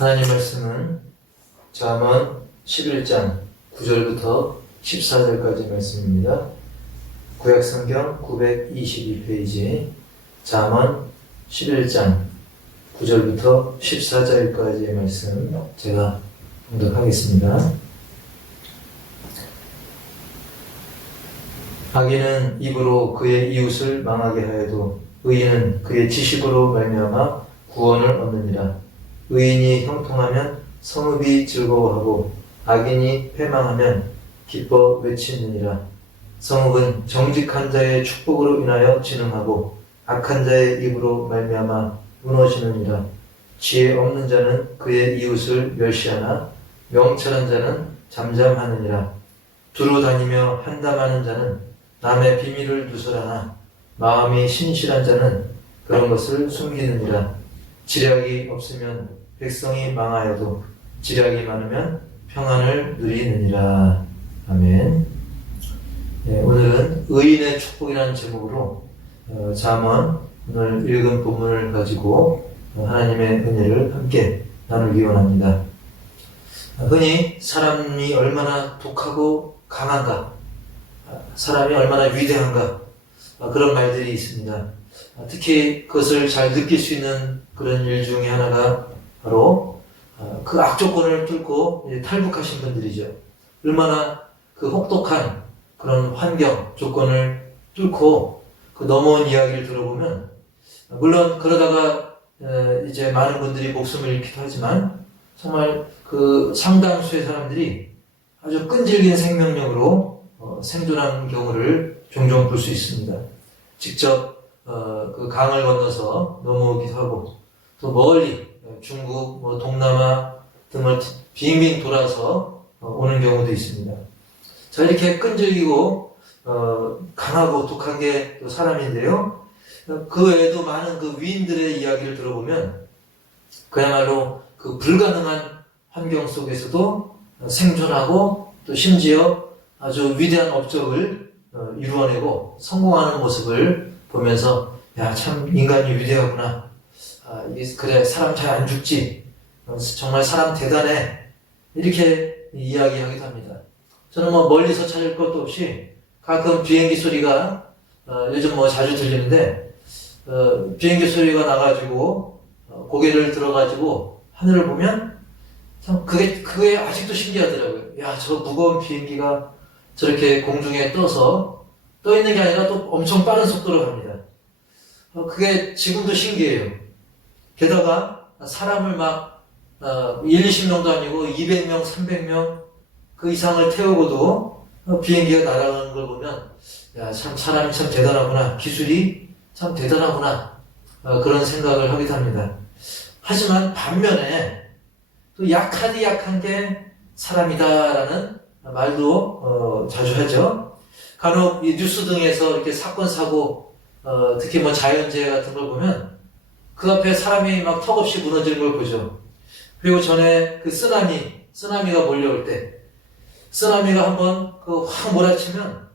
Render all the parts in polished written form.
하나님 말씀은 잠언 11장 9절부터 14절까지 말씀입니다. 구약성경 922페이지 잠언 11장 9절부터 14절까지의 말씀 제가 봉독하겠습니다. 악인은 입으로 그의 이웃을 망하게 하여도 의인은 그의 지식으로 말미암아 구원을 얻느니라. 의인이 형통하면 성읍이 즐거워하고 악인이 패망하면 기뻐 외치느니라. 성읍은 정직한 자의 축복으로 인하여 진흥하고 악한 자의 입으로 말미암아 무너지느니라. 지혜 없는 자는 그의 이웃을 멸시하나 명철한 자는 잠잠하느니라. 두루 다니며 한담하는 자는 남의 비밀을 누설하나 마음이 신실한 자는 그런 것을 숨기느니라. 지략이 없으면 백성이 망하여도 지략이 많으면 평안을 누리느니라. 아멘. 네, 오늘은 의인의 축복이라는 제목으로 잠언 오늘 읽은 본문을 가지고 하나님의 은혜를 함께 나누기 원합니다. 흔히 사람이 얼마나 독하고 강한가, 사람이 얼마나 위대한가, 그런 말들이 있습니다. 특히 그것을 잘 느낄 수 있는 그런 일 중에 하나가 바로 그 악조건을 뚫고 탈북하신 분들이죠. 얼마나 그 혹독한 그런 환경, 조건을 뚫고 그 넘어온 이야기를 들어보면, 물론 그러다가 이제 많은 분들이 목숨을 잃기도 하지만 정말 그 상당수의 사람들이 아주 끈질긴 생명력으로 생존한 경우를 종종 볼 수 있습니다. 직접 그 강을 건너서 넘어오기도 하고, 또 멀리 중국, 동남아 등을 빙빙 돌아서 오는 경우도 있습니다. 자, 이렇게 끈질기고 강하고 독한 게 또 사람인데요. 그 외에도 많은 그 위인들의 이야기를 들어보면 그야말로 그 불가능한 환경 속에서도 생존하고 또 심지어 아주 위대한 업적을 이루어내고 성공하는 모습을 보면서, 야, 참 인간이 위대하구나. 그래, 사람 잘 안 죽지. 정말 사람 대단해. 이렇게 이야기하기도 합니다. 저는 멀리서 찾을 것도 없이 가끔 비행기 소리가 요즘 자주 들리는데, 비행기 소리가 나가지고 고개를 들어가지고 하늘을 보면 참 그게 아직도 신기하더라고요. 야, 저 무거운 비행기가 저렇게 공중에 떠서 떠 있는 게 아니라 또 엄청 빠른 속도로 갑니다. 그게 지금도 신기해요. 게다가 사람을 막 20명도 아니고 200명, 300명 그 이상을 태우고도 비행기가 날아가는 걸 보면, 야, 참 사람이 참 대단하구나. 기술이 참 대단하구나. 그런 생각을 하기도 합니다. 하지만 반면에 또 약한 게 사람이다라는 말도 자주 하죠. 간혹 이 뉴스 등에서 이렇게 사건, 사고, 특히 자연재해 같은 걸 보면 그 앞에 사람이 막 턱없이 무너지는 걸 보죠. 그리고 전에 그 쓰나미가 몰려올 때, 쓰나미가 한번 확 몰아치면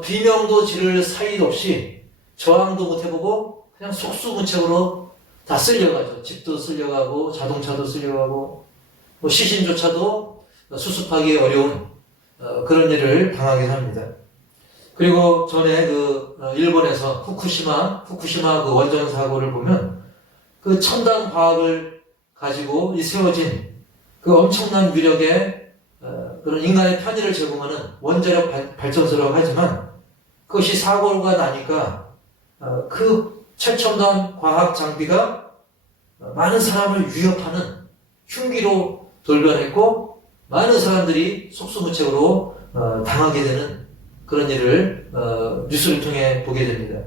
비명도 지를 사이도 없이 저항도 못 해보고 그냥 속수무책으로 다 쓸려가죠. 집도 쓸려가고 자동차도 쓸려가고 시신조차도 수습하기 어려운 그런 일을 당하기도 합니다. 그리고 전에 일본에서 후쿠시마 그 원전 사고를 보면 그 첨단 과학을 가지고 세워진 그 엄청난 위력의 그런 인간의 편의를 제공하는 원자력 발전소라고 하지만, 그것이 사고가 나니까 그 최첨단 과학 장비가 많은 사람을 위협하는 흉기로 돌변했고, 많은 사람들이 속수무책으로 당하게 되는 그런 일을 뉴스를 통해 보게 됩니다.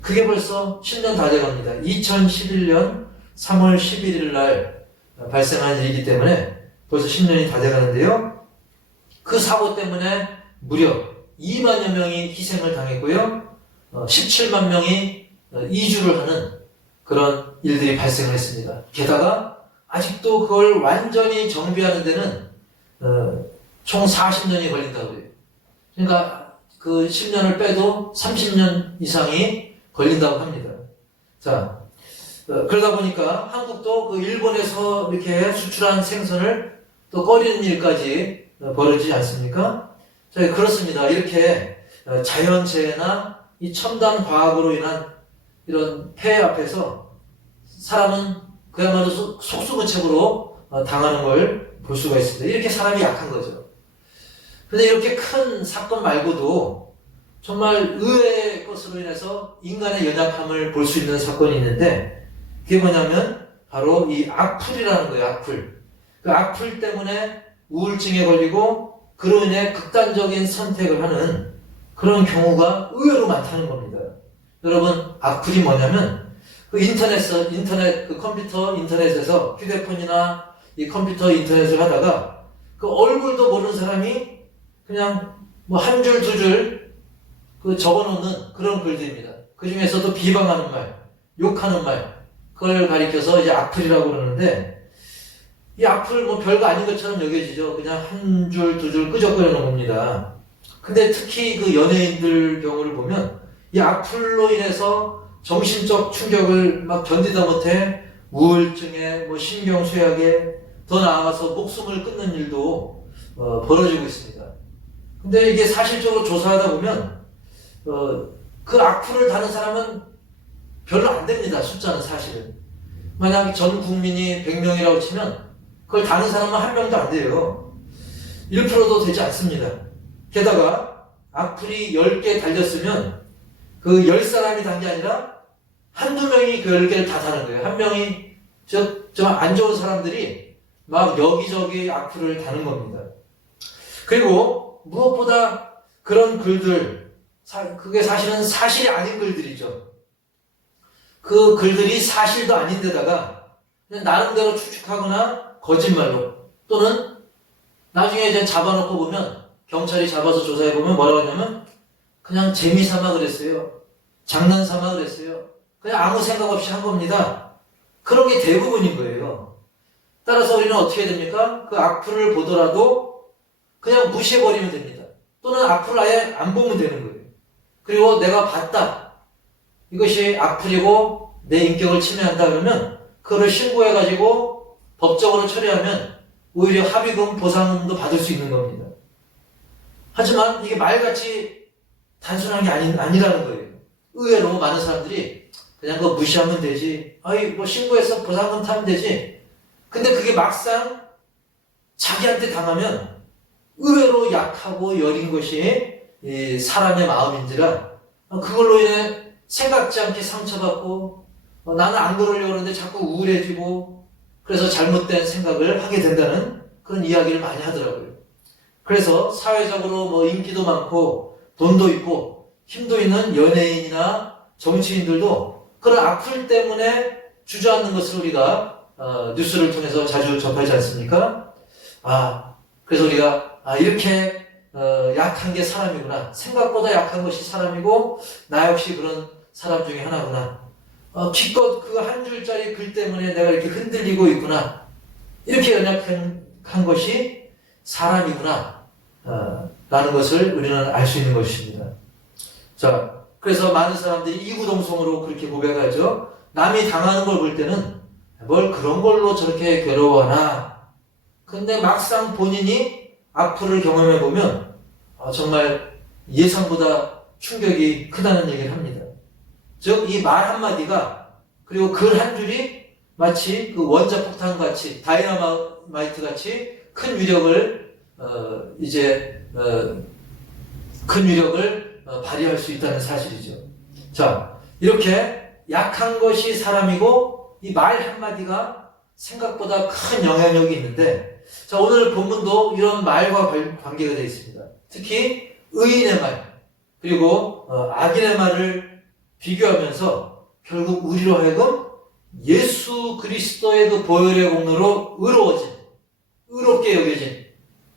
그게 벌써 10년 다 돼갑니다. 2011년 3월 11일 날 발생한 일이기 때문에 벌써 10년이 다 돼가는데요. 그 사고 때문에 무려 2만여 명이 희생을 당했고요. 17만 명이 이주를 하는 그런 일들이 발생을 했습니다. 게다가 아직도 그걸 완전히 정비하는 데는 총 40년이 걸린다고 해요. 그러니까 그 10년을 빼도 30년 이상이 걸린다고 합니다. 자, 그러다 보니까 한국도 그 일본에서 이렇게 수출한 생선을 또 꺼리는 일까지 벌어지지 않습니까? 자, 그렇습니다. 이렇게 자연재해나 이 첨단 과학으로 인한 이런 폐해 앞에서 사람은 그야말로 속수무책으로 당하는 걸 볼 수가 있습니다. 이렇게 사람이 약한 거죠. 근데 이렇게 큰 사건 말고도 정말 의외의 것으로 인해서 인간의 연약함을 볼 수 있는 사건이 있는데, 그게 뭐냐면 바로 이 악플이라는 거예요. 악플. 그 악플 때문에 우울증에 걸리고 그로 인해 극단적인 선택을 하는 그런 경우가 의외로 많다는 겁니다. 여러분, 악플이 뭐냐면 그 인터넷, 그 컴퓨터 인터넷에서 휴대폰이나 이 컴퓨터 인터넷을 하다가 그 얼굴도 모르는 사람이 그냥 뭐 한 줄, 두 줄 그 적어놓는 그런 글들입니다. 그 중에서도 비방하는 말, 욕하는 말, 그걸 가리켜서 이제 악플이라고 그러는데, 이 악플 뭐 별거 아닌 것처럼 여겨지죠. 그냥 한 줄, 두 줄 끄적거려 놓은 겁니다. 근데 특히 그 연예인들 경우를 보면 이 악플로 인해서 정신적 충격을 막 견디다 못해 우울증에 뭐 신경쇠약에 더 나아가서 목숨을 끊는 일도 벌어지고 있습니다. 근데 이게 사실적으로 조사하다 보면 그 악플을 다는 사람은 별로 안 됩니다. 숫자는 사실은. 만약 전 국민이 100명이라고 치면 그걸 다는 사람은 한 명도 안 돼요. 1%도 되지 않습니다. 게다가 악플이 10개 달렸으면 그 10사람이 단 게 아니라 한두 명이 그 10개를 다 다는 거예요. 한 명이 좀 안 좋은 사람들이 막 여기저기 악플을 다는 겁니다. 그리고 무엇보다 그런 글들, 그게 사실은 사실이 아닌 글들이죠. 그 글들이 사실도 아닌데다가 그냥 나름대로 추측하거나 거짓말로, 또는 나중에 이제 잡아놓고 보면, 경찰이 잡아서 조사해보면 뭐라고 하냐면 그냥 재미삼아 그랬어요. 장난삼아 그랬어요. 그냥 아무 생각 없이 한 겁니다. 그런 게 대부분인 거예요. 따라서 우리는 어떻게 됩니까? 그 악플을 보더라도 그냥 무시해버리면 됩니다. 또는 악플을 아예 안 보면 되는 거예요. 그리고 내가 봤다, 이것이 악플이고 내 인격을 침해한다 그러면 그거를 신고해가지고 법적으로 처리하면 오히려 합의금, 보상금도 받을 수 있는 겁니다. 하지만 이게 말같이 단순한 게 아니라는 거예요. 의외로 많은 사람들이 그냥 그거 무시하면 되지, 뭐 신고해서 보상금 타면 되지. 근데 그게 막상 자기한테 당하면 의외로 약하고 여린 것이 사람의 마음인지라 그걸로 인해 생각지 않게 상처받고 나는 안 그러려고 하는데 자꾸 우울해지고, 그래서 잘못된 생각을 하게 된다는 그런 이야기를 많이 하더라고요. 그래서 사회적으로 뭐 인기도 많고 돈도 있고 힘도 있는 연예인이나 정치인들도 그런 악플 때문에 주저앉는 것을 우리가 뉴스를 통해서 자주 접하지 않습니까? 그래서 우리가 이렇게 약한 게 사람이구나, 생각보다 약한 것이 사람이고 나 역시 그런 사람 중에 하나구나, 기껏 그 한 줄짜리 글 때문에 내가 이렇게 흔들리고 있구나, 이렇게 연약한 것이 사람이구나 라는 것을 우리는 알 수 있는 것입니다. 자, 그래서 많은 사람들이 이구동성으로 그렇게 고백하죠. 남이 당하는 걸 볼 때는 뭘 그런 걸로 저렇게 괴로워하나, 근데 막상 본인이 악플을 경험해 보면 정말 예상보다 충격이 크다는 얘기를 합니다. 즉, 이 말 한마디가, 그리고 글 한 줄이 마치 그 원자폭탄 같이, 다이너마이트 같이 큰 위력을 발휘할 수 있다는 사실이죠. 자, 이렇게 약한 것이 사람이고 이 말 한마디가 생각보다 큰 영향력이 있는데, 자, 오늘 본문도 이런 말과 관계가 되어 있습니다. 특히 의인의 말, 그리고 악인의 말을 비교하면서 결국 우리로 하여금 예수 그리스도의 그 보혈의 공로로 의롭게 여겨진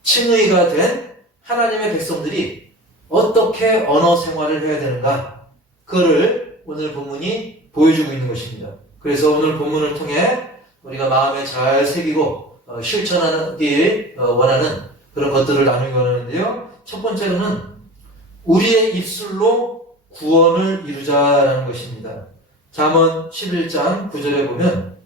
칭의가 된 하나님의 백성들이 어떻게 언어 생활을 해야 되는가, 그거를 오늘 본문이 보여주고 있는 것입니다. 그래서 오늘 본문을 통해 우리가 마음에 잘 새기고 실천하기 원하는 그런 것들을 나누기 원하는데요. 첫 번째로는 우리의 입술로 구원을 이루자라는 것입니다. 잠언 11장 9절에 보면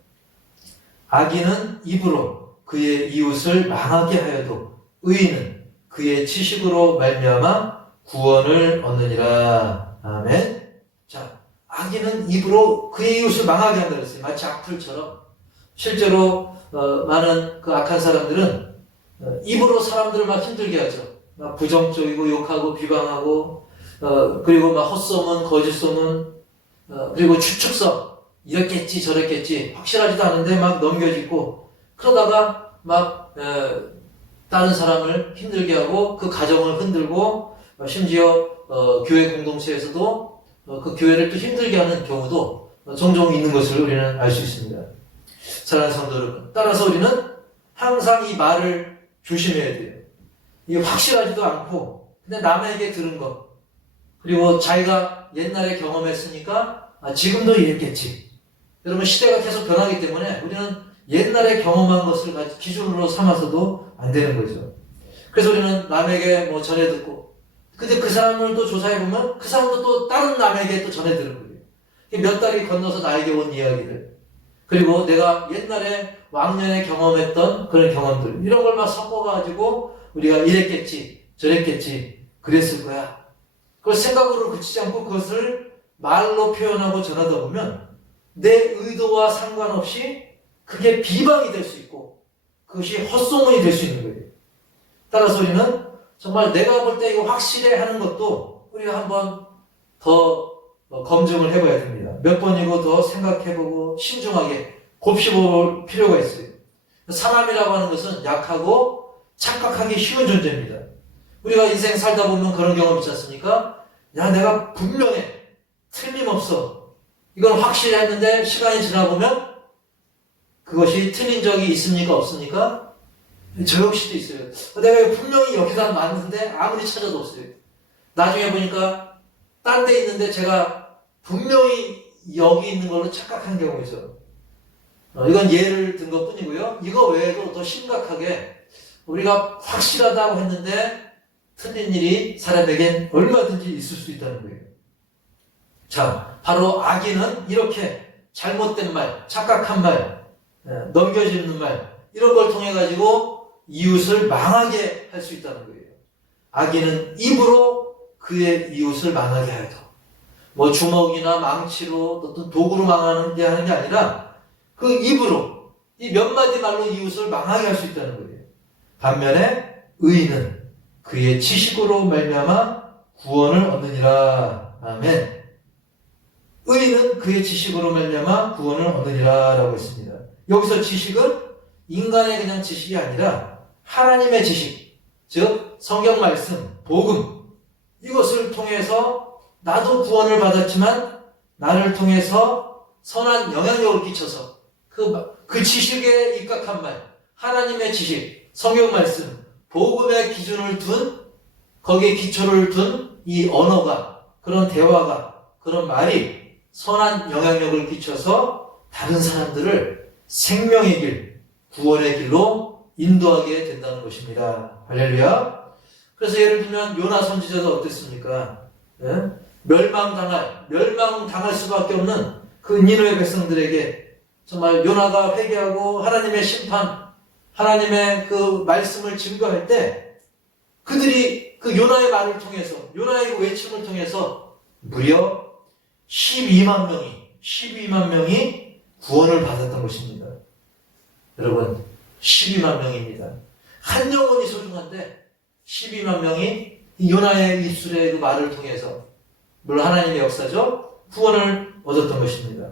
악인은 입으로 그의 이웃을 망하게 하여도 의인은 그의 지식으로 말미암아 구원을 얻느니라. 아멘. 자, 악인은 입으로 그의 이웃을 망하게 한다 그랬어요. 마치 악플처럼. 실제로 많은 그 악한 사람들은 입으로 사람들을 막 힘들게 하죠. 막 부정적이고 욕하고 비방하고 그리고 막 헛소문, 거짓소문, 그리고 추측성, 이랬겠지 저랬겠지 확실하지도 않은데 막 넘겨짚고 그러다가 막 다른 사람을 힘들게 하고 그 가정을 흔들고 심지어 교회 공동체에서도 그 교회를 또 힘들게 하는 경우도 종종 있는 것을 우리는 알 수 있습니다. 사랑하는 성도 여러분, 따라서 우리는 항상 이 말을 조심해야 돼요. 이게 확실하지도 않고 근데 남에게 들은 것 그리고 자기가 옛날에 경험했으니까 지금도 이랬겠지. 여러분 시대가 계속 변하기 때문에 우리는 옛날에 경험한 것을 기준으로 삼아서도 안 되는 거죠. 그래서 우리는 남에게 뭐 전해 듣고 근데 그 사람을 또 조사해보면 그 사람도 또 다른 남에게 또 전해 들은 거예요. 몇 달이 건너서 나에게 온 이야기들 그리고 내가 옛날에 왕년에 경험했던 그런 경험들 이런 걸 막 섞어가지고 우리가 이랬겠지 저랬겠지 그랬을 거야. 그걸 생각으로 그치지 않고 그것을 말로 표현하고 전하다 보면 내 의도와 상관없이 그게 비방이 될 수 있고 그것이 헛소문이 될 수 있는 거예요. 따라서 우리는 정말 내가 볼 때 이거 확실해 하는 것도 우리가 한번 더 검증을 해봐야 됩니다. 몇 번이고 더 생각해보고 신중하게 곱씹어볼 필요가 있어요. 사람이라고 하는 것은 약하고 착각하기 쉬운 존재입니다. 우리가 인생 살다 보면 그런 경험 있지 않습니까? 야, 내가 분명해. 틀림없어. 이건 확실히 했는데 시간이 지나보면 그것이 틀린 적이 있습니까? 없습니까? 저 역시도 있어요. 내가 분명히 여기다 놨는데 아무리 찾아도 없어요. 나중에 보니까 딴 데 있는데 제가 분명히 여기 있는 걸로 착각한 경우죠. 이건 예를 든 것 뿐이고요. 이거 외에도 더 심각하게 우리가 확실하다고 했는데 틀린 일이 사람에겐 얼마든지 있을 수 있다는 거예요. 자, 바로 악인은 이렇게 잘못된 말, 착각한 말, 넘겨짚는 말 이런 걸 통해 가지고 이웃을 망하게 할 수 있다는 거예요. 악인은 입으로 그의 이웃을 망하게 하여도 뭐 주먹이나 망치로 어떤 도구로 망하는 게 하는 게 아니라 그 입으로 이 몇 마디 말로 이웃을 망하게 할 수 있다는 거예요. 반면에 의인은 그의 지식으로 말미암아 구원을 얻느니라. 아멘. 의인은 그의 지식으로 말미암아 구원을 얻느니라 라고 했습니다. 여기서 지식은 인간의 그냥 지식이 아니라 하나님의 지식, 즉 성경 말씀, 복음 이것을 통해서 나도 구원을 받았지만 나를 통해서 선한 영향력을 끼쳐서 그 지식에 입각한 말, 하나님의 지식, 성경 말씀, 복음의 기준을 둔 거기에 기초를 둔 이 언어가 그런 대화가 그런 말이 선한 영향력을 끼쳐서 다른 사람들을 생명의 길, 구원의 길로 인도하게 된다는 것입니다. 할렐루야. 그래서 예를 들면 요나 선지자도 어땠습니까? 멸망당할 수밖에 없는 그 니느웨 백성들에게 정말 요나가 회개하고 하나님의 심판, 하나님의 그 말씀을 증거할 때 그들이 그 요나의 말을 통해서 요나의 그 외침을 통해서 무려 12만 명이 구원을 받았던 것입니다. 여러분 12만 명입니다. 한 영혼이 소중한데 12만 명이 요나의 입술의 그 말을 통해서 물론 하나님의 역사죠. 구원을 얻었던 것입니다.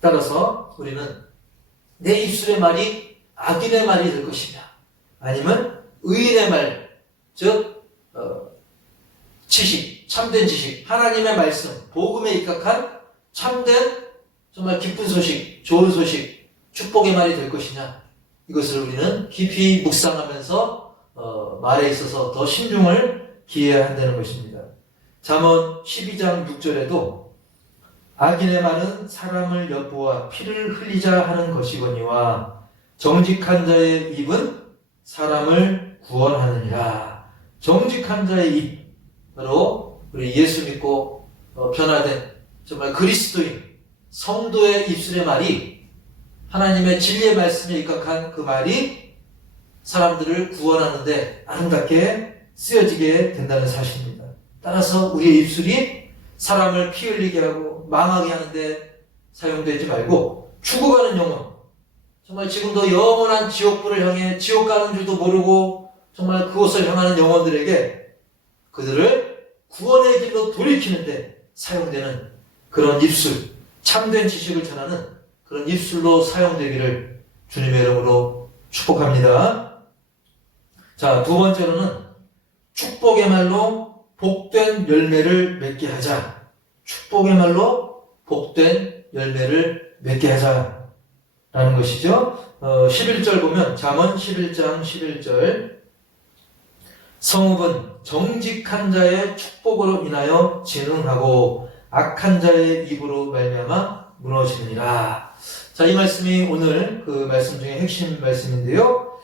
따라서 우리는 내 입술의 말이 악인의 말이 될 것이냐 아니면 의인의 말, 즉 지식, 참된 지식, 하나님의 말씀, 복음에 입각한 참된 정말 기쁜 소식, 좋은 소식, 축복의 말이 될 것이냐 이것을 우리는 깊이 묵상하면서 말에 있어서 더 신중을 기해야 한다는 것입니다. 잠언 12장 6절에도 악인의 말은 사람을 엿보아 피를 흘리자 하는 것이거니와 정직한 자의 입은 사람을 구원하느니라. 정직한 자의 입, 바로 우리 예수 믿고 변화된 정말 그리스도인, 성도의 입술의 말이, 하나님의 진리의 말씀에 입각한 그 말이 사람들을 구원하는데 아름답게 쓰여지게 된다는 사실입니다. 따라서 우리의 입술이 사람을 피 흘리게 하고 망하게 하는데 사용되지 말고 죽어가는 영혼, 정말 지금도 영원한 지옥불을 향해 지옥 가는 줄도 모르고 정말 그곳을 향하는 영혼들에게 그들을 구원의 길로 돌이키는데 사용되는 그런 입술, 참된 지식을 전하는 그런 입술로 사용되기를 주님의 이름으로 축복합니다. 자, 두 번째로는 축복의 말로 복된 열매를 맺게 하자. 축복의 말로 복된 열매를 맺게 하자 라는 것이죠. 11절 보면 잠언 11장 11절, 성읍은 정직한 자의 축복으로 인하여 진흥하고 악한 자의 입으로 말미암아 무너지느니라. 자, 이 말씀이 오늘 그 말씀 중에 핵심 말씀인데요.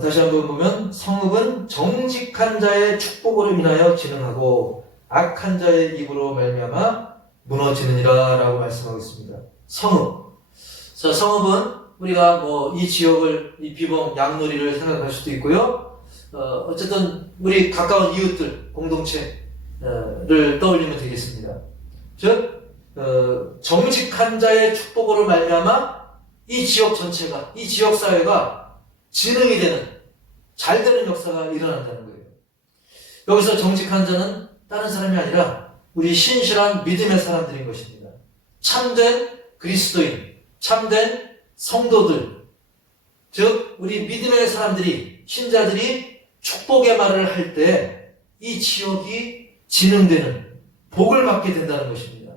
다시 한번 보면 성읍은 정직한 자의 축복으로 인하여 진흥하고 악한 자의 입으로 말미암아 무너지느니라 라고 말씀하고 있습니다. 성읍. 자, 성읍은 우리가 뭐 이 지역을, 이 비봉 양놀이를 생각할 수도 있고요. 어쨌든 우리 가까운 이웃들, 공동체를 떠올리면 되겠습니다. 즉, 정직한 자의 축복으로 말미암아 이 지역 전체가, 이 지역 사회가 진흥이 되는, 잘 되는 역사가 일어난다는 거예요. 여기서 정직한 자는 다른 사람이 아니라 우리 신실한 믿음의 사람들인 것입니다. 참된 그리스도인, 참된 성도들, 즉 우리 믿음의 사람들이, 신자들이 축복의 말을 할 때 이 지역이 진흥되는, 복을 받게 된다는 것입니다.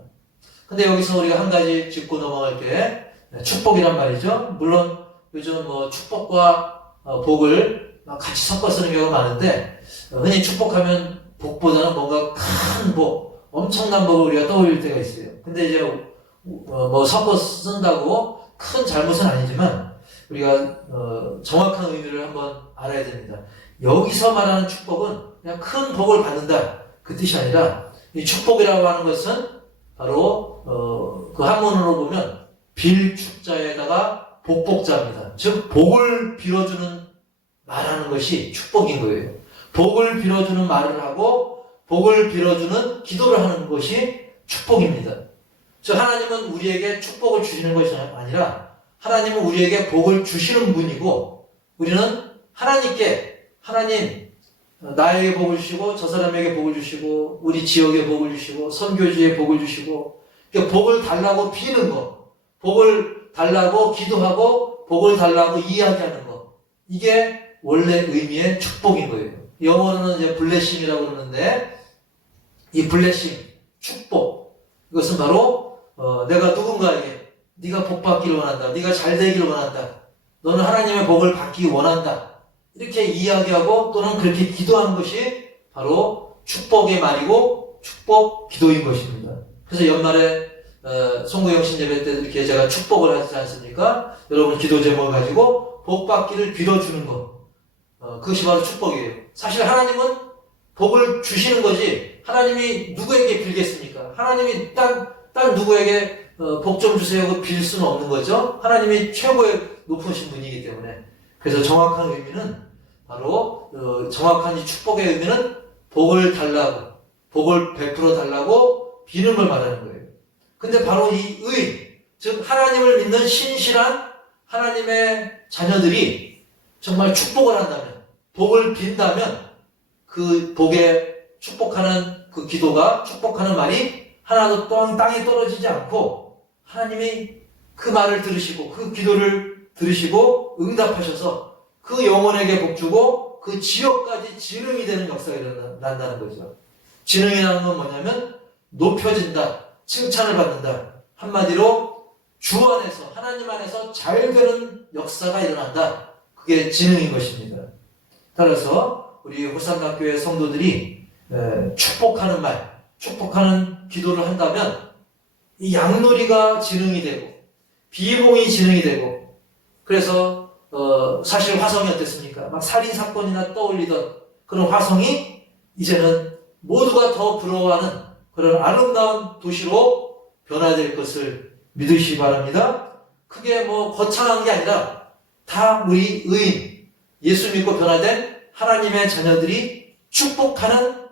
근데 여기서 우리가 한 가지 짚고 넘어갈 게 축복이란 말이죠. 물론 요즘 뭐 축복과 복을 같이 섞어 쓰는 경우가 많은데, 흔히 축복하면 복보다는 뭔가 큰 복, 엄청난 복을 우리가 떠올릴 때가 있어요. 근데 이제 뭐 섞어 쓴다고 큰 잘못은 아니지만 우리가 정확한 의미를 한번 알아야 됩니다. 여기서 말하는 축복은 그냥 큰 복을 받는다, 그 뜻이 아니라 이 축복이라고 하는 것은 바로 그 한문으로 보면 빌축자에다가 복복자입니다. 즉 복을 빌어주는 말하는 것이 축복인 거예요. 복을 빌어주는 말을 하고 복을 빌어주는 기도를 하는 것이 축복입니다. 즉 하나님은 우리에게 축복을 주시는 것이 아니라 하나님은 우리에게 복을 주시는 분이고, 우리는 하나님께, 하나님 나에게 복을 주시고 저 사람에게 복을 주시고 우리 지역에 복을 주시고 선교지에 복을 주시고, 그러니까 복을 달라고 비는 거, 복을 달라고 기도하고 복을 달라고 이야기하는 거, 이게 원래 의미의 축복인 거예요. 영어로는 이제 블레싱이라고 그러는데, 이 블레싱, 축복, 이것은 바로 내가 누군가에게 네가 복 받기를 원한다, 네가 잘 되기를 원한다, 너는 하나님의 복을 받기 원한다, 이렇게 이야기하고 또는 그렇게 기도하는 것이 바로 축복의 말이고 축복 기도인 것입니다. 그래서 연말에 송구영신 예배 때 이렇게 제가 축복을 하지 않습니까? 여러분 기도 제목을 가지고 복 받기를 빌어주는 것, 그것이 바로 축복이에요. 사실 하나님은 복을 주시는 거지 하나님이 누구에게 빌겠습니까? 하나님이 딴 누구에게 복 좀 주세요 하고 빌 수는 없는 거죠. 하나님이 최고의 높으신 분이기 때문에. 그래서 정확한 의미는 바로 정확한 이 축복의 의미는 복을 달라고, 복을 베풀어 달라고 비는 걸 말하는 거예요. 근데 바로 이 의인, 즉 하나님을 믿는 신실한 하나님의 자녀들이 정말 축복을 한다면, 복을 빈다면 그 복에 축복하는 그 기도가, 축복하는 말이 하나도 또한 땅에 떨어지지 않고 하나님이 그 말을 들으시고 그 기도를 들으시고 응답하셔서 그 영혼에게 복 주고 그 지역까지 진흥이 되는 역사가 일어난다는 거죠. 진흥이라는 건 뭐냐면 높여진다, 칭찬을 받는다. 한마디로 주 안에서, 하나님 안에서 잘 되는 역사가 일어난다. 그게 진흥인 것입니다. 따라서 우리 호산나교회 성도들이 축복하는 말, 축복하는 기도를 한다면 이 양놀이가 진흥이 되고 비봉이 진흥이 되고, 그래서 사실 화성이 어땠습니까? 막 살인사건이나 떠올리던 그런 화성이 이제는 모두가 더 부러워하는 그런 아름다운 도시로 변화될 것을 믿으시기 바랍니다. 크게 뭐 거창한 게 아니라 다 우리 의인, 예수 믿고 변화된 하나님의 자녀들이 축복하는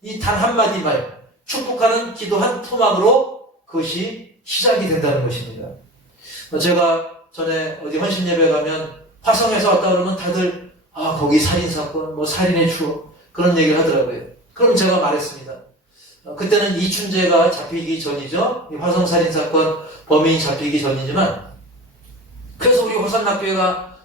이 단 한마디 말, 축복하는 기도 한 토막으로 그것이 시작이 된다는 것입니다. 제가 전에 어디 헌신 예배 가면 화성에서 왔다 그러면 다들 거기 살인사건, 뭐 살인의 추억 그런 얘기를 하더라고요. 그럼 제가 말했습니다. 그때는 이춘재가 잡히기 전이죠. 이 화성 살인사건 범인이 잡히기 전이지만 그래서 우리 호산학교회가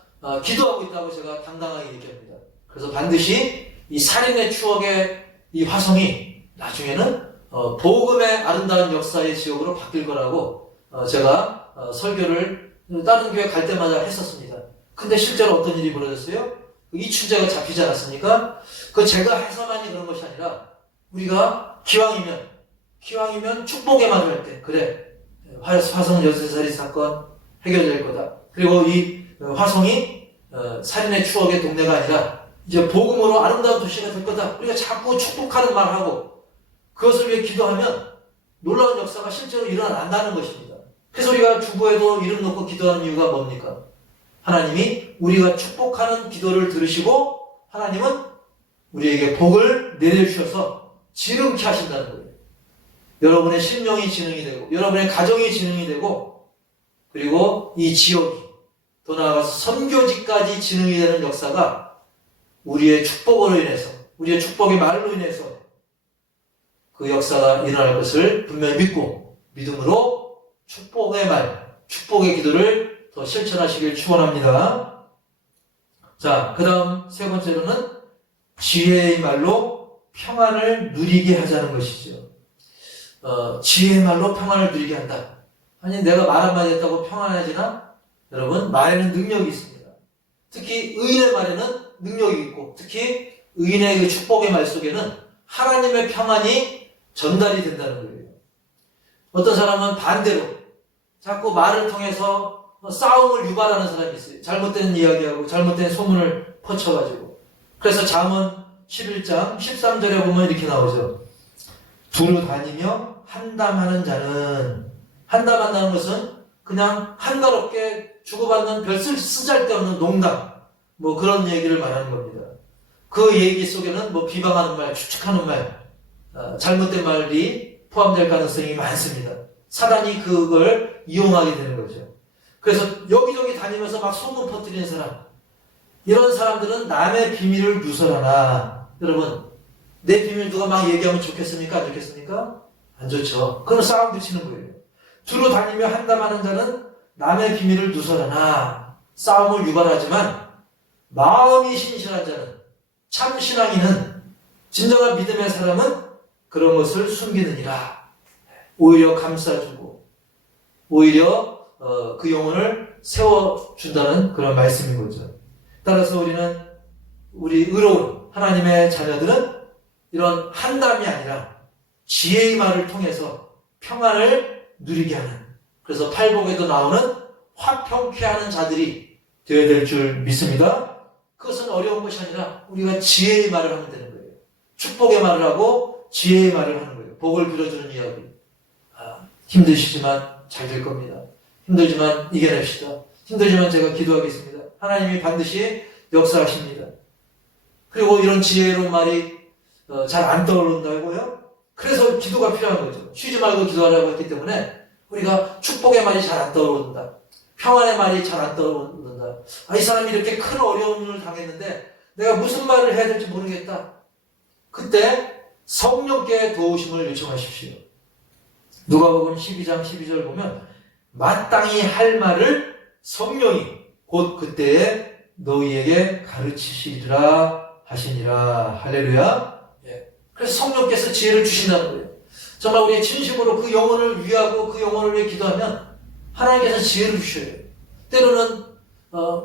기도하고 있다고 제가 당당하게 얘기합니다. 그래서 반드시 이 살인의 추억의 이 화성이 나중에는 복음의 아름다운 역사의 지역으로 바뀔 거라고 제가 설교를 다른 교회 갈 때마다 했었습니다. 근데 실제로 어떤 일이 벌어졌어요? 이춘재가 잡히지 않았습니까? 그 제가 해서만이 그런 것이 아니라 우리가 기왕이면 축복의 말을 할 때 그래 화성 연쇄살인 사건 해결될 거다. 그리고 이 화성이 살인의 추억의 동네가 아니라 이제 복음으로 아름다운 도시가 될 거다. 우리가 자꾸 축복하는 말을 하고 그것을 위해 기도하면 놀라운 역사가 실제로 일어난다는 것입니다. 그래서 우리가 주보에도 이름 놓고 기도하는 이유가 뭡니까? 하나님이 우리가 축복하는 기도를 들으시고 하나님은 우리에게 복을 내려주셔서 지름케 하신다는 거예요. 여러분의 심령이 지능이 되고 여러분의 가정이 지능이 되고 그리고 이 지역이 더 나아가서 선교지까지 지능이 되는 역사가 우리의 축복으로 인해서 우리의 축복의 말로 인해서 그 역사가 일어날 것을 분명히 믿고 믿음으로 축복의 말, 축복의 기도를 더 실천하시길 축원합니다. 자, 그 다음 세 번째로는 지혜의 말로 평안을 누리게 하자는 것이죠. 지혜의 말로 평안을 누리게 한다. 아니 내가 말 한마디 했다고 평안해지나? 여러분 말에는 능력이 있습니다. 특히 의인의 말에는 능력이 있고 특히 의인의 그 축복의 말 속에는 하나님의 평안이 전달이 된다는 거예요. 어떤 사람은 반대로 자꾸 말을 통해서 싸움을 유발하는 사람이 있어요. 잘못된 이야기하고 잘못된 소문을 퍼쳐가지고. 그래서 잠언 11장 13절에 보면 이렇게 나오죠. 두루 다니며 한담하는 자는, 한담한다는 것은 그냥 한가롭게 주고받는 별 쓰잘데없는 농담 뭐 그런 얘기를 말하는 겁니다. 그 얘기 속에는 뭐 비방하는 말, 추측하는 말, 잘못된 말이 포함될 가능성이 많습니다. 사단이 그걸 이용하게 되는 거죠. 그래서 여기저기 다니면서 막 소문 퍼뜨리는 사람, 이런 사람들은 남의 비밀을 누설하나. 여러분, 내 비밀 누가 막 얘기하면 좋겠습니까? 안 좋겠습니까? 안 좋죠. 그럼 싸움 붙이는 거예요. 두루 다니며 한담하는 자는 남의 비밀을 누설하나 싸움을 유발하지만 마음이 신실한 자는, 참 신앙인은, 진정한 믿음의 사람은 그런 것을 숨기느니라. 오히려 감싸주고 오히려 그 영혼을 세워준다는 그런 말씀인 거죠. 따라서 우리 의로운 하나님의 자녀들은 이런 한담이 아니라 지혜의 말을 통해서 평안을 누리게 하는, 그래서 팔복에도 나오는 화평케 하는 자들이 되어야 될 줄 믿습니다. 그것은 어려운 것이 아니라 우리가 지혜의 말을 하면 되는 거예요. 축복의 말을 하고 지혜의 말을 하는 거예요. 복을 빌어주는 이야기. 힘드시지만 잘 될 겁니다. 힘들지만 이겨냅시다. 힘들지만 제가 기도하겠습니다. 하나님이 반드시 역사하십니다. 그리고 이런 지혜로운 말이 잘 안 떠오른다고요? 그래서 기도가 필요한 거죠. 쉬지 말고 기도하라고 했기 때문에 우리가 축복의 말이 잘 안 떠오른다. 평안의 말이 잘 안 떠오른다. 이 사람이 이렇게 큰 어려움을 당했는데 내가 무슨 말을 해야 될지 모르겠다. 그때 성령께 도우심을 요청하십시오. 누가복음 12장 12절 보면 마땅히 할 말을 성령이 곧 그때에 너희에게 가르치시리라 하시니라. 할렐루야. 그래서 성령께서 지혜를 주신다는 거예요. 정말 우리의 진심으로 그 영혼을 위하고 그 영혼을 위해 기도하면 하나님께서 지혜를 주셔요. 때로는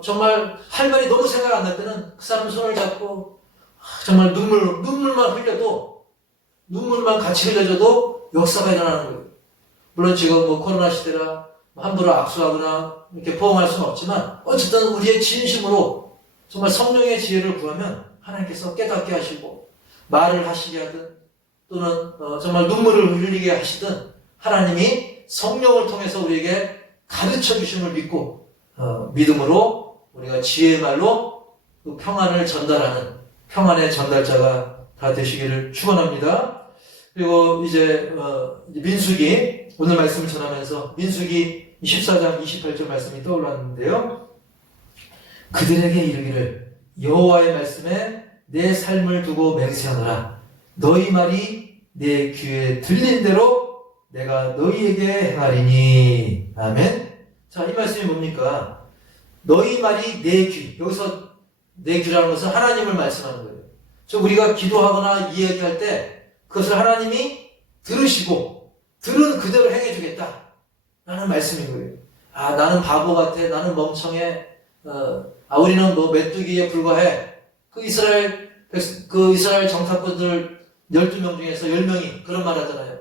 정말 할 말이 너무 생각 안 날 때는 그 사람 손을 잡고 정말 눈물만 흘려도, 눈물만 같이 흘려줘도 역사가 일어나는 거예요. 물론 지금 뭐 코로나 시대라 함부로 악수하거나 이렇게 포옹할 수는 없지만 어쨌든 우리의 진심으로 정말 성령의 지혜를 구하면 하나님께서 깨닫게 하시고 말을 하시게 하든 또는 정말 눈물을 흘리게 하시든 하나님이 성령을 통해서 우리에게 가르쳐 주심을 믿고 믿음으로 우리가 지혜의 말로 그 평안을 전달하는 평안의 전달자가 다 되시기를 축원합니다. 그리고 이제 민수기 오늘 말씀을 전하면서 민수기 24장 28절 말씀이 떠올랐는데요. 그들에게 이르기를 여호와의 말씀에 내 삶을 두고 맹세하노라. 너희 말이 내 귀에 들린 대로 내가 너희에게 행하리니. 아멘. 자, 이 말씀이 뭡니까? 너희 말이 내 귀. 여기서 내 귀라는 것은 하나님을 말씀하는 거예요. 저 우리가 기도하거나 이야기할 때 그것을 하나님이 들으시고 들은 그대로 행해주겠다 라는 말씀인 거예요. 아, 나는 바보 같아. 나는 멍청해. 우리는 뭐 메뚜기에 불과해. 그 이스라엘 정탐꾼들 12명 중에서 10명이 그런 말 하잖아요.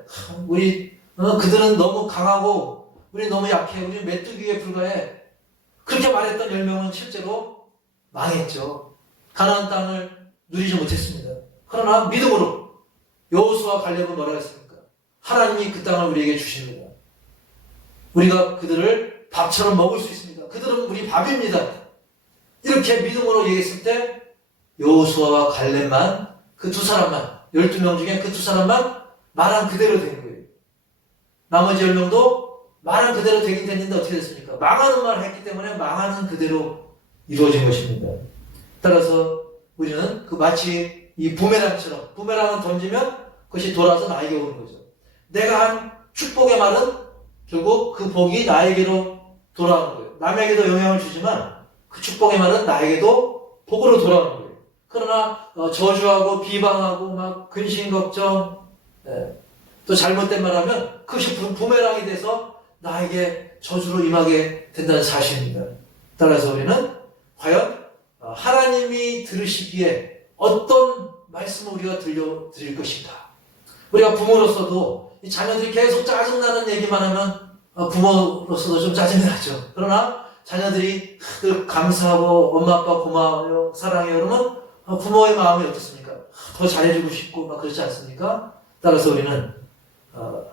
그들은 너무 강하고 우리 너무 약해. 우리 메뚜기에 불과해. 그렇게 말했던 10명은 실제로 망했죠. 가나안 땅을 누리지 못했습니다. 그러나 믿음으로 여호수아 갈렙은 뭐라 했습니까? 하나님이 그 땅을 우리에게 주십니다. 우리가 그들을 밥처럼 먹을 수 있습니다. 그들은 우리 밥입니다. 이렇게 믿음으로 얘기했을 때 여호수아와 갈렙만 그 두 사람만 12명 중에 그 두 사람만 말한 그대로 된 거예요. 나머지 10명도 말한 그대로 되긴 됐는데 어떻게 됐습니까? 망하는 말을 했기 때문에 망하는 그대로 이루어진 것입니다. 따라서 우리는 마치 이 부메랑처럼 부메랑은 던지면 그것이 돌아서 나에게 오는 거죠. 내가 한 축복의 말은 결국 그 복이 나에게로 돌아오는 거예요. 남에게도 영향을 주지만 그 축복의 말은 나에게도 복으로 돌아오는 거예요. 그러나 저주하고 비방하고 막 근심 걱정 또 잘못된 말하면 그것이 부메랑이 돼서 나에게 저주로 임하게 된다는 사실입니다. 따라서 우리는 과연 하나님이 들으시기에 어떤 말씀을 우리가 들려드릴 것인가. 우리가 부모로서도 이 자녀들이 계속 짜증나는 얘기만 하면 부모로서도 좀 짜증이 나죠. 그러나 자녀들이 감사하고 엄마 아빠 고마워요 사랑해요 그러면 부모의 마음이 어떻습니까? 더 잘해주고 싶고 막 그렇지 않습니까? 따라서 우리는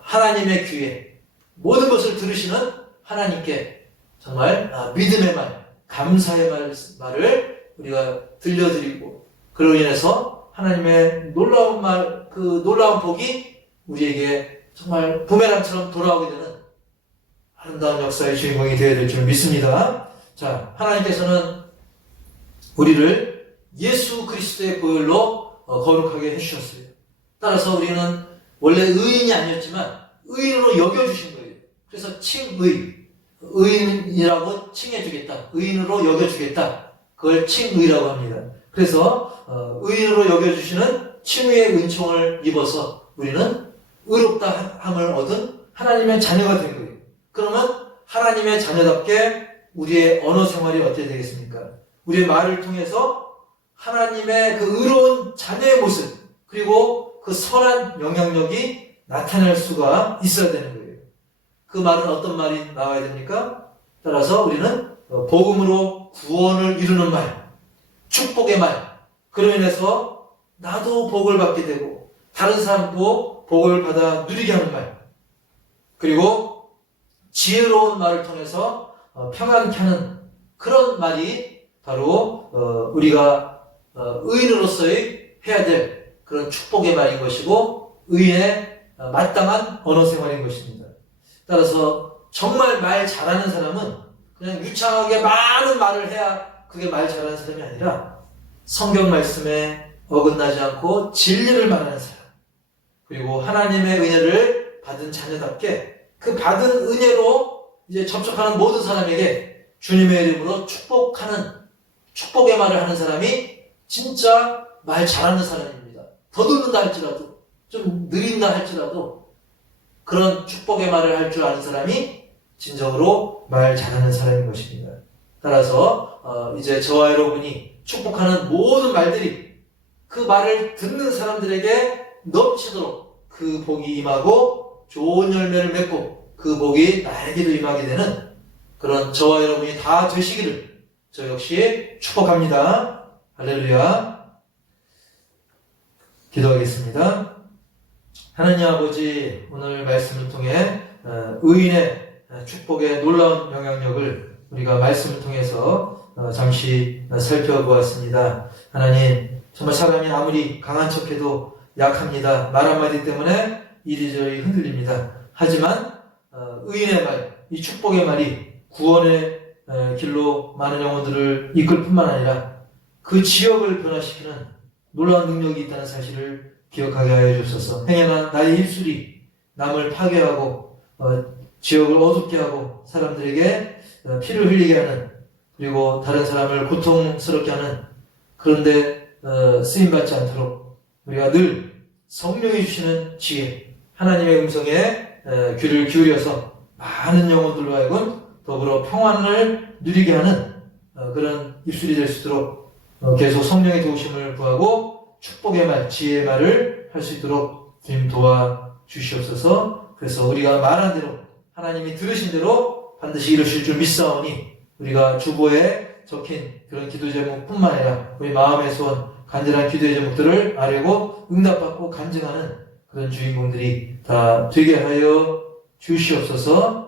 하나님의 귀에 모든 것을 들으시는 하나님께 정말 믿음의 말, 감사의 말을 우리가 들려드리고 그로 인해서 하나님의 놀라운 말, 그 놀라운 복이 우리에게 정말 부메랑처럼 돌아오게 되는 아름다운 역사의 주인공이 되어야 될 줄 믿습니다. 자, 하나님께서는 우리를 예수 그리스도의 보혈로 거룩하게 해주셨어요. 따라서 우리는 원래 의인이 아니었지만 의인으로 여겨주신 거예요. 그래서 의인이라고 칭해주겠다. 의인으로 여겨주겠다. 그걸 칭의라고 합니다. 그래서 의인으로 여겨주시는 칭의의 은총을 입어서 우리는 의롭다 함을 얻은 하나님의 자녀가 된 거예요. 그러면 하나님의 자녀답게 우리의 언어 생활이 어떻게 되겠습니까? 우리의 말을 통해서 하나님의 그 의로운 자녀의 모습 그리고 그 선한 영향력이 나타날 수가 있어야 되는 거예요. 그 말은 어떤 말이 나와야 됩니까? 따라서 우리는 복음으로 구원을 이루는 말, 축복의 말, 그로 인해서 나도 복을 받게 되고 다른 사람도 복을 받아 누리게 하는 말, 그리고 지혜로운 말을 통해서 평안케 하는 그런 말이 바로 우리가 의인으로서의 해야 될 그런 축복의 말인 것이고 의인의 마땅한 언어 생활인 것입니다. 따라서 정말 말 잘하는 사람은 그냥 유창하게 많은 말을 해야 그게 말 잘하는 사람이 아니라 성경 말씀에 어긋나지 않고 진리를 말하는 사람, 그리고 하나님의 은혜를 받은 자녀답게 그 받은 은혜로 이제 접촉하는 모든 사람에게 주님의 이름으로 축복하는 축복의 말을 하는 사람이 진짜 말 잘하는 사람입니다. 더듬는다 할지라도 좀 느린다 할지라도 그런 축복의 말을 할 줄 아는 사람이 진정으로 말 잘하는 사람인 것입니다. 따라서 이제 저와 여러분이 축복하는 모든 말들이 그 말을 듣는 사람들에게 넘치도록 그 복이 임하고 좋은 열매를 맺고 그 복이 나에게도 임하게 되는 그런 저와 여러분이 다 되시기를 저 역시 축복합니다. 할렐루야. 기도하겠습니다. 하나님 아버지, 오늘 말씀을 통해 의인의 축복의 놀라운 영향력을 우리가 말씀을 통해서 잠시 살펴보았습니다. 하나님, 정말 사람이 아무리 강한 척해도 약합니다. 말 한마디 때문에 이리저리 흔들립니다. 하지만 의인의 말, 이 축복의 말이 구원의 길로 많은 영혼들을 이끌 뿐만 아니라 그 지역을 변화시키는 놀라운 능력이 있다는 사실을 기억하게 하여 주옵소서. 행여나 나의 입술이 남을 파괴하고 지역을 어둡게 하고 사람들에게 피를 흘리게 하는, 그리고 다른 사람을 고통스럽게 하는, 그런데 쓰임받지 않도록 우리가 늘 성령이 주시는 지혜, 하나님의 음성에 귀를 기울여서 많은 영혼들로 하여금 더불어 평안을 누리게 하는 그런 입술이 될 수 있도록 계속 성령의 도우심을 구하고 축복의 말, 지혜의 말을 할 수 있도록 주님 도와주시옵소서. 그래서 우리가 말한 대로, 하나님이 들으신 대로 반드시 이루실 줄 믿사오니, 우리가 주보에 적힌 그런 기도 제목뿐만 아니라 우리 마음의 소원, 간절한 기도의 제목들을 아뢰고 응답받고 간증하는 그런 주인공들이 다 되게 하여 주시옵소서.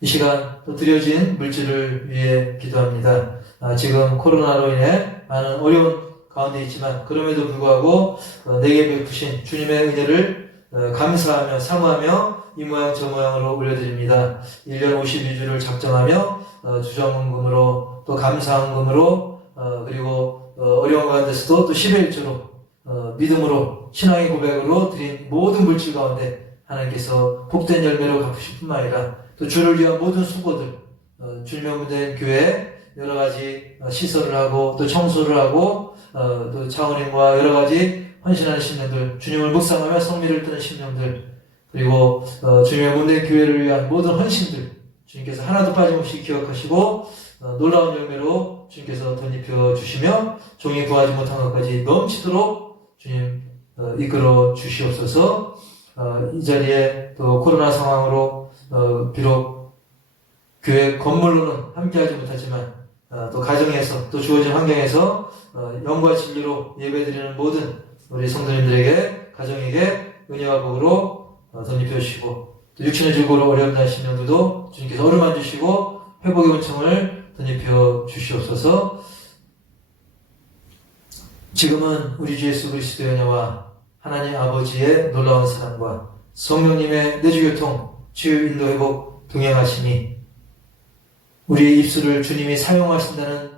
이 시간 또 드려진 물질을 위해 기도합니다. 지금 코로나로 인해 많은 어려운 가운데 있지만 그럼에도 불구하고 내게 베푸신 주님의 은혜를 감사하며 사모하며 이 모양 저 모양으로 올려드립니다. 1년 52주를 작정하며 주정금으로 또 감사헌금으로 그리고 어려운 가운데서도 또 11조로 믿음으로 신앙의 고백으로 드린 모든 물질 가운데 하나님께서 복된 열매로 갚으실 뿐만 아니라 또 주를 위한 모든 수고들, 주님의 교회 여러 가지 시설을 하고 또 청소를 하고 또 차원인과 여러 가지 헌신하는 심령들, 주님을 묵상하며 성미를 뜨는 심령들, 그리고 주님의 문대 교회를 위한 모든 헌신들 주님께서 하나도 빠짐없이 기억하시고 놀라운 열매로 주님께서 덧입혀 주시며 종이 구하지 못한 것까지 넘치도록 주님 이끌어 주시옵소서. 이 자리에 또 코로나 상황으로 비록 교회 건물로는 함께하지 못하지만 또 가정에서 또 주어진 환경에서 영과 진리로 예배드리는 모든 우리 성도님들에게, 가정에게 은혜와 복으로 덧입혀 주시고, 또 육신의 질고로 어려움 당하신 분들도 주님께서 어루만 주시고 회복의 은총을 덧입혀 주시옵소서. 지금은 우리 주 예수 그리스도의 은혜와 하나님 아버지의 놀라운 사랑과 성령님의 내주교통, 치유, 인도, 회복, 동행하심이 우리의 입술을 주님이 사용하신다는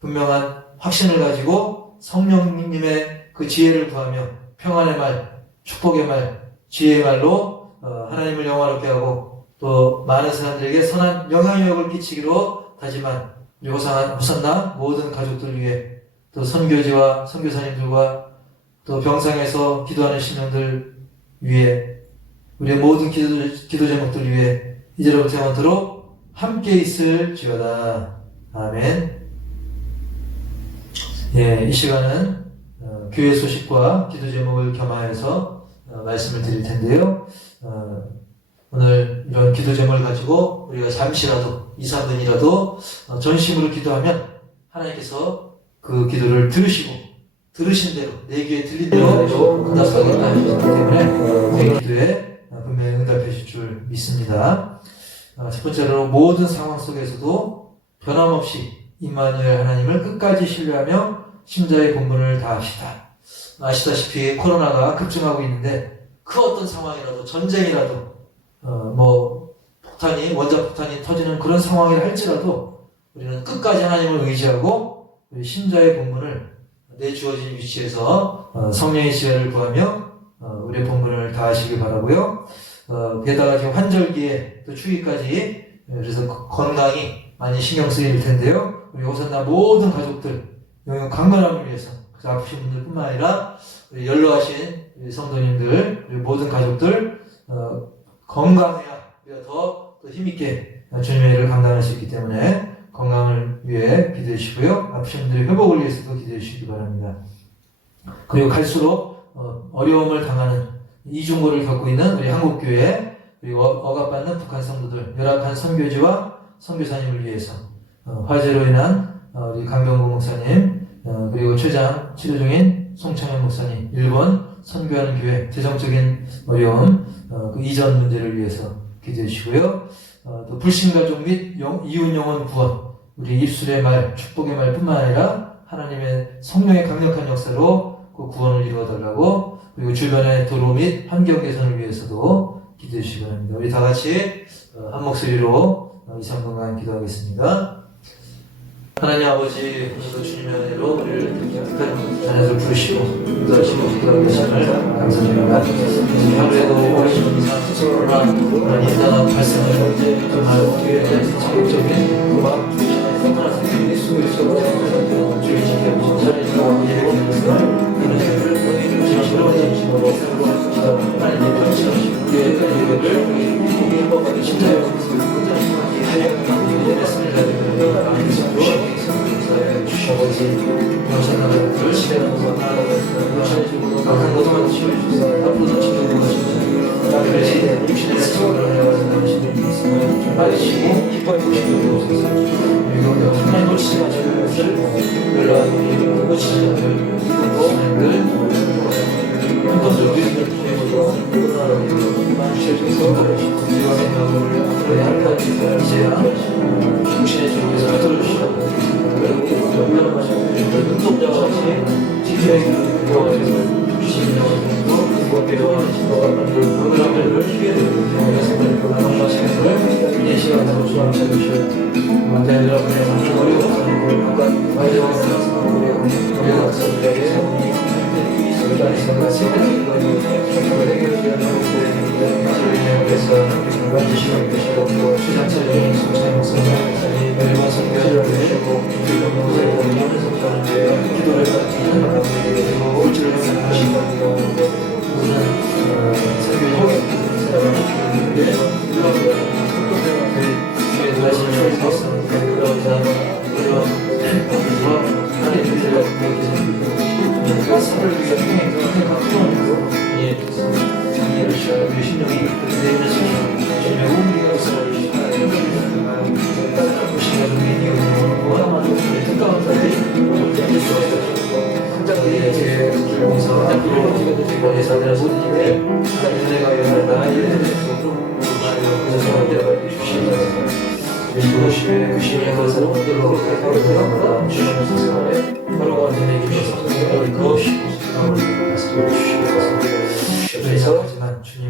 분명한 확신을 가지고 성령님의 그 지혜를 구하며 평안의 말, 축복의 말, 지혜의 말로 하나님을 영화롭게 하고 또 많은 사람들에게 선한 영향력을 끼치기로 다짐한 우리 호산나 모든 가족들 위해, 또 선교지와 선교사님들과 또 병상에서 기도하는 신령들 위해, 우리의 모든 기도 제목들 위해 이제로부터 영원토록 함께 있을지어다. 아멘. 이 시간은 교회 소식과 기도 제목을 겸하여서 말씀을 드릴 텐데요. 오늘 이런 기도 제목을 가지고 우리가 잠시라도 2, 3분이라도 전심으로 기도하면 하나님께서 그 기도를 들으시고 들으신 대로 내 귀에 들린 대로 응답하겠다 하셨기 때문에 그 기도에 분명히 응답해 주실 줄 믿습니다. 첫 번째로 모든 상황 속에서도 변함없이 임마누엘 하나님을 끝까지 신뢰하며 신자의 본분을 다합시다. 아시다시피 코로나가 급증하고 있는데 그 어떤 상황이라도, 전쟁이라도 원자폭탄이 터지는 그런 상황이라 할지라도 우리는 끝까지 하나님을 의지하고 우리 신자의 본분을 내 주어진 위치에서 성령의 지혜를 구하며 우리의 본분을 다하시길 바라고요. 게다가 지금 환절기에 또 추위까지, 그래서 건강이 많이 신경 쓰일 텐데요. 우리 호산나 모든 가족들 영영 강건함을 위해서, 그 아프신 분들뿐만 아니라 우리 연로하신 우리 성도님들, 우리 모든 가족들 건강해야 우리가 더 힘있게 주님의 일을 감당할 수 있기 때문에 건강을 위해 기도해 주시고요. 아프신 분들의 회복을 위해서도 기도해 주시기 바랍니다. 그리고 갈수록 어려움을 당하는 이중고를 겪고 있는 우리 한국교회, 그리고 억압받는 북한 성도들, 열악한 선교지와 선교사님을 위해서 화재로 인한 우리 강병구 목사님, 그리고 최장 치료 중인 송창현 목사님, 일본 선교하는 교회, 재정적인 어려움, 그 이전 문제를 위해서 기도해 주시고요. 또 불신가족 및 이웃 영혼 구원, 우리 입술의 말, 축복의 말뿐만 아니라 하나님의 성령의 강력한 역사로 그 구원을 이루어달라고, 그리고 주변의 도로 및 환경 개선을 위해서도 기도해 주시기 바랍니다. 우리 다 같이 한 목소리로 2~3분간 기도하겠습니다. 하나님 아버지, 오늘도 주님의 은혜로 우리를 특별한 자녀들 부르시고 인도하시고 기도하고 계심을 감사드립니다. 하루에도 어려운 이상 스스로나 하나님 인자나 발생을 정말 교회에 적극적인 음악 성탄한 성경이 수고해서 주의 지켜주신 자리에서 예배하는 이런 일을 진심으로 하나님의 편지하시고 우리의 예배를 행복하게 심사하고 아버지, 영상을 시대하고 강한 것만 치워주시고 앞으로도 지켜보고 가시고 그래서 육신의 생각을 해가지고 당신의 말씀을 받으시고 기뻐해 보시고 주옵소서. 그리고 하나님 놓치지 마시는 것을 연락하고 놓치지 않을 하나님들 한번도 위기를 피해보고 주셔서 우리와 생각을 앞으로의 하루까지 이제야 중심의 주님께서 붙들어주시고 얼마나 마시고 눈동자와 같이 지켜야 구원하셔서 주시는 영혼들도 구원되어 하시고 오늘을 기회를 성도님과 나눠가시면서 이 시간으로 주님 찾으시오. 만자 여러분의 많은 어려운 각각 과정을 우리가 각성들에게 우리가 같이 해결하시는 만지시고 계시고 주장처럼 성찬 목사님 매번 성교를 해주시고 모든 성찬에 기도를 받는 그리고 올주를 하시고 모든 성교에 사랑하시는데 주의 도와주시는 것은 그런 하나님께서 그 사를 위해 통해 각종으로 장애를 시작하고 신령이 그대의 신령은 우리가 살아주시고 보시면 우리 이웃을 뜻가운 자들이 한장들이 제 공사 앞으로 예산이나 모든 일에 은혜가 여하다 이래서 그래서 주시면서 무엇이에 그 신의 것을 흔들어 가져가다 주시면서 바로 은혜 주셔서 그것이 말씀을 주시옵소서. 그래서 하지만 주님